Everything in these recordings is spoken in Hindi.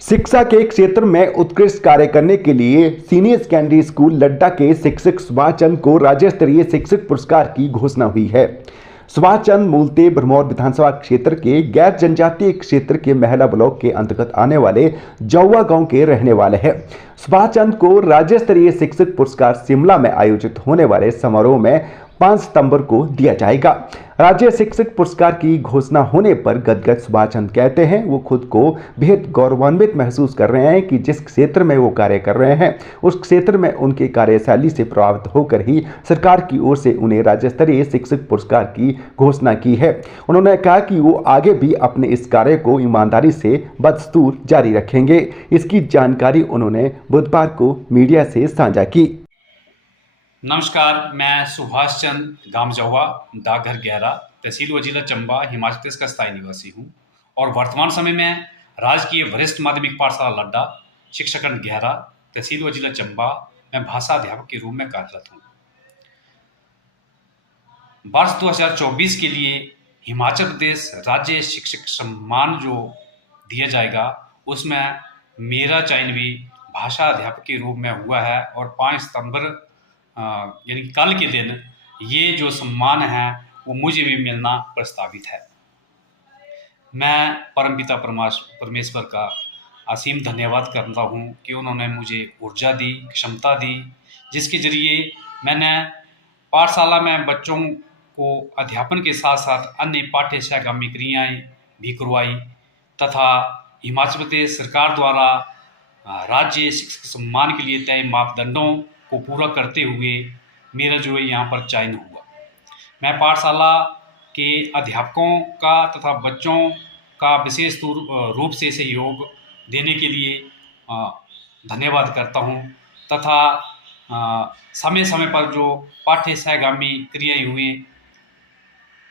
शिक्षा के क्षेत्र में उत्कृष्ट कार्य करने के लिए सीनियर सेकेंडरी स्कूल लड्डा के शिक्षक सुभाष चंद को राज्य स्तरीय शिक्षक पुरस्कार की घोषणा हुई है। सुभाष चंद मूलतः भरमौर विधानसभा क्षेत्र के गैर जनजातीय क्षेत्र के महिला ब्लॉक के अंतर्गत आने वाले जौवा गांव के रहने वाले हैं। सुभाष चंद को राज्य स्तरीय शिक्षक पुरस्कार शिमला में आयोजित होने वाले समारोह में 5 सितंबर को दिया जाएगा। राज्य शिक्षक पुरस्कार की घोषणा होने पर गदगद सुभाष चंद कहते हैं वो खुद को बेहद गौरवान्वित महसूस कर रहे हैं कि जिस क्षेत्र में वो कार्य कर रहे हैं उस क्षेत्र में उनके कार्यशैली से प्रभावित होकर ही सरकार की ओर से उन्हें राज्य स्तरीय शिक्षक पुरस्कार की घोषणा की है। उन्होंने कहा कि वो आगे भी अपने इस कार्य को ईमानदारी से बदस्तूर जारी रखेंगे। इसकी जानकारी उन्होंने बुधवार को मीडिया से साझा की। नमस्कार, मैं सुभाष चंद गांव जौवा, डाकघर गहरा, तहसील व जिला चंबा, हिमाचल प्रदेश का स्थायी निवासी हूं और वर्तमान समय में राजकीय वरिष्ठ माध्यमिक पाठशाला लड्डा, शिक्षाखंड गहरा, तहसील व जिला चंबा में भाषा अध्यापक के रूप में कार्यरत हूं। वर्ष 2024 के लिए हिमाचल प्रदेश राज्य शिक्षक सम्मान जो दिया जाएगा उसमें मेरा चयन भी भाषा अध्यापक के रूप में हुआ है और 5 सितंबर यानी कल के दिन ये जो सम्मान है वो मुझे भी मिलना प्रस्तावित है। मैं परमपिता परमेश्वर का असीम धन्यवाद करता हूँ कि उन्होंने मुझे ऊर्जा दी, क्षमता दी, जिसके जरिए मैंने पाठशाला में बच्चों को अध्यापन के साथ साथ अन्य पाठ्य सहगामी क्रियाएँ भी करवाई तथा हिमाचल प्रदेश सरकार द्वारा राज्य शिक्षक सम्मान के लिए तय मापदंडों को पूरा करते हुए मेरा जो है यहाँ पर चयन हुआ। मैं पाठशाला के अध्यापकों का तथा बच्चों का विशेष रूप से सहयोग देने के लिए धन्यवाद करता हूँ तथा समय समय पर जो पाठ्य सहगामी क्रियाएँ हुए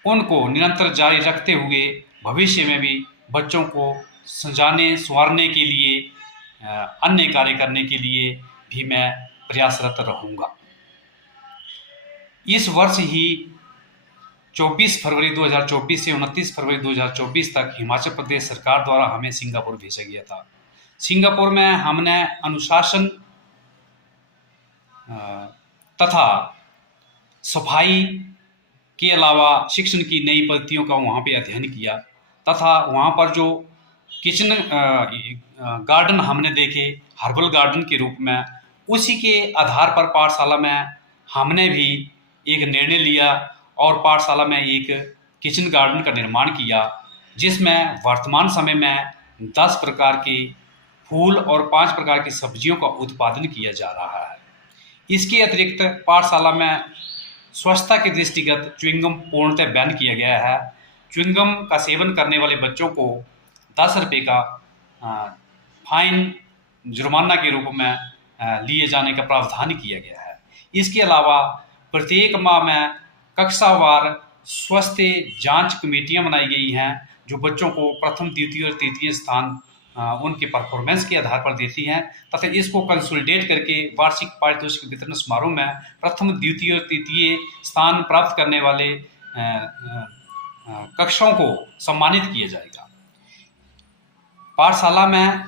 उनको निरंतर जारी रखते हुए भविष्य में भी बच्चों को समझाने संवारने के लिए अन्य कार्य करने के लिए भी मैं प्रयासरत रहूँगा। इस वर्ष ही 24 फरवरी 2024 से 29 फरवरी 2024 तक हिमाचल प्रदेश सरकार द्वारा हमें सिंगापुर भेजा गया था। सिंगापुर में हमने अनुशासन तथा सफाई के अलावा शिक्षण की नई पद्धतियों का वहाँ पे अध्ययन किया तथा वहाँ पर जो किचन गार्डन हमने देखे हर्बल गार्डन के रूप में, उसी के आधार पर पाठशाला में हमने भी एक निर्णय लिया और पाठशाला में एक किचन गार्डन का निर्माण किया जिसमें वर्तमान समय में 10 प्रकार के फूल और 5 प्रकार की सब्जियों का उत्पादन किया जा रहा है। इसके अतिरिक्त पाठशाला में स्वच्छता के दृष्टिगत च्युइंगम पूर्णतः बैन किया गया है। च्युइंगम का सेवन करने वाले बच्चों को 10 रुपये का फाइन जुर्माना के रूप में लिए जाने का प्रावधान किया गया है। इसके अलावा प्रत्येक माह में कक्षावार स्वास्थ्य जांच कमेटियां बनाई गई हैं जो बच्चों को प्रथम, द्वितीय और तृतीय स्थान उनके परफॉर्मेंस के आधार पर देती हैं तथा इसको कंसोलिडेट करके वार्षिक पारितोषिक वितरण समारोह में प्रथम, द्वितीय और तृतीय स्थान प्राप्त करने वाले कक्षाओं को सम्मानित किया जाएगा। पाठशाला में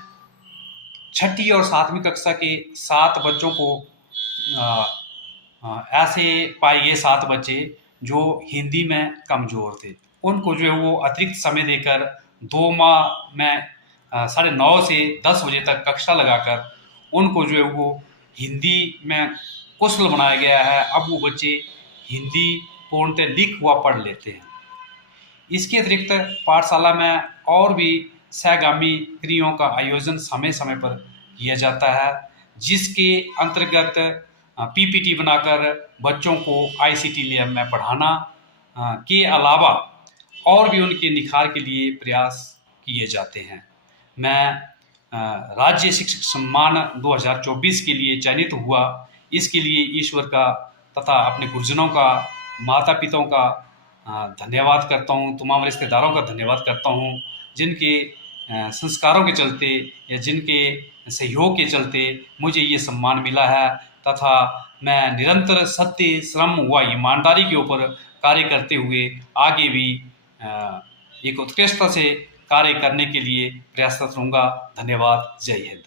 6ठी और 7वीं कक्षा के 7 बच्चों को ऐसे पाए गए 7 बच्चे जो हिंदी में कमज़ोर थे, उनको जो है वो अतिरिक्त समय देकर 2 माह में 9:30 से 10 बजे तक कक्षा लगाकर उनको जो है वो हिंदी में कुशल बनाया गया है। अब वो बच्चे हिंदी पूर्णतः लिख व पढ़ लेते हैं। इसके अतिरिक्त पाठशाला में और भी सहगामी क्रियाओं का आयोजन समय समय पर किया जाता है जिसके अंतर्गत पीपीटी बनाकर बच्चों को आईसीटी लैब में पढ़ाना के अलावा और भी उनके निखार के लिए प्रयास किए जाते हैं। मैं राज्य शिक्षक सम्मान 2024 के लिए चयनित हुआ, इसके लिए ईश्वर का तथा अपने गुरुजनों का, माता पिताओं का धन्यवाद करता हूँ, तमाम रिश्तेदारों का धन्यवाद करता हूँ जिनके संस्कारों के चलते या जिनके सहयोग के चलते मुझे ये सम्मान मिला है तथा मैं निरंतर सत्य, श्रम व ईमानदारी के ऊपर कार्य करते हुए आगे भी एक उत्कृष्टता से कार्य करने के लिए प्रयासरत रहूँगा। धन्यवाद। जय हिंद।